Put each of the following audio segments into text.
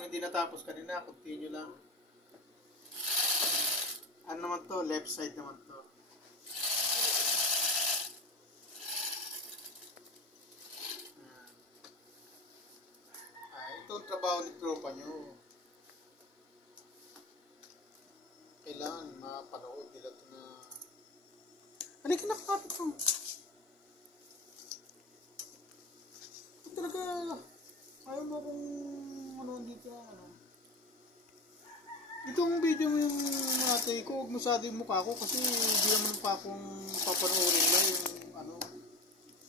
yung hindi natapos kanina, continue lang. Ano naman to? Left side naman to. Ito ang trabaho ni tropa nyo. Kailangan mapanood nila ito na... Halika na, kapit mo. Ito talaga... Ayaw mo kung ano dito, ano. Itong video mo yung matay ko, huwag masyado yung mukha ko kasi hindi naman mukha kong papanoorin lang yung ano.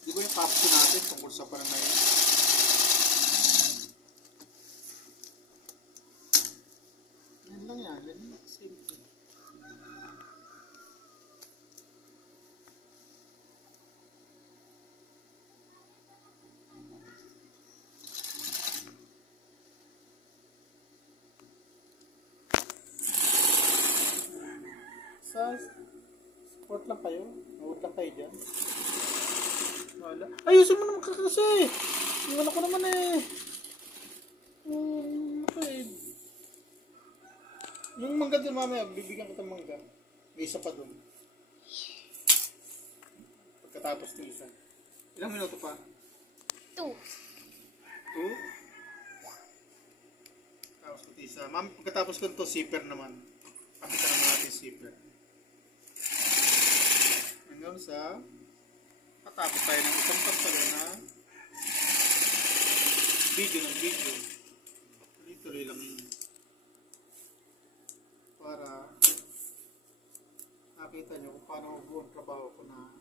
Di ba yung caption natin tungkol sa pananayin? Yan lang yan, yan lang. Same thing. Sa support lang kayo. Mawag lang kayo dyan. Wala. Ayusin mo naman kasi. Yung ano ko naman eh. Okay. Yung mangga doon mamaya, bibigyan kita mangga. May isa pa doon. Pagkatapos ng isa. Ilang minuto pa? 2. 2? Tapos ito isa. Mami, pagkatapos ko ito, zipper naman. Pakita naman natin zipper. Hanggang sa patapos tayo ng isang pagpala na video ng video. Tuloy-tuloy lang yun. Para nakita nyo kung paano buong trabaho ko na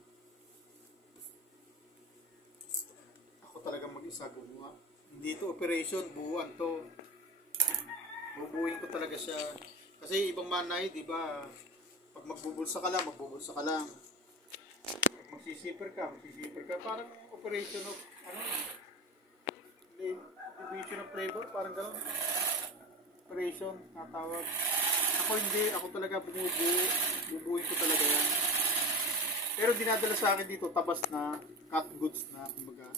ako talaga mag-isa gumawa. Hindi ito operation, buuan to. Bubuin ko talaga siya. Kasi ibang manay, di ba? Pag magbubulsa ka lang, magbubulsa ka lang. Magsisipper ka. Parang operation of, ano, division of labor, parang gano'n. Operation, natawag. Ako hindi, ako talaga bubuin ko talaga yan. Pero dinadala sa akin dito, tabas na, cut goods na, kumbaga.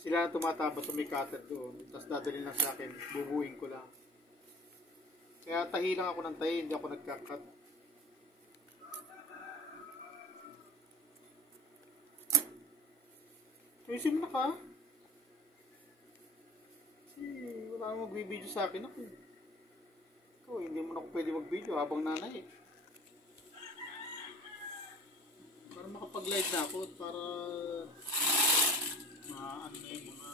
Sila na tumatabas sa may cutter doon, tapos dadalhin lang sa akin, bubuin ko lang. Kaya tahi lang ako ng tahi, hindi ako nagkakat. Ayusin mo na ka. Kasi wala nang magbibideo sa akin ako. Ikaw, hindi mo na ako pwede magbideo habang nanay. Para makapag-live na ako at para ano na yung mga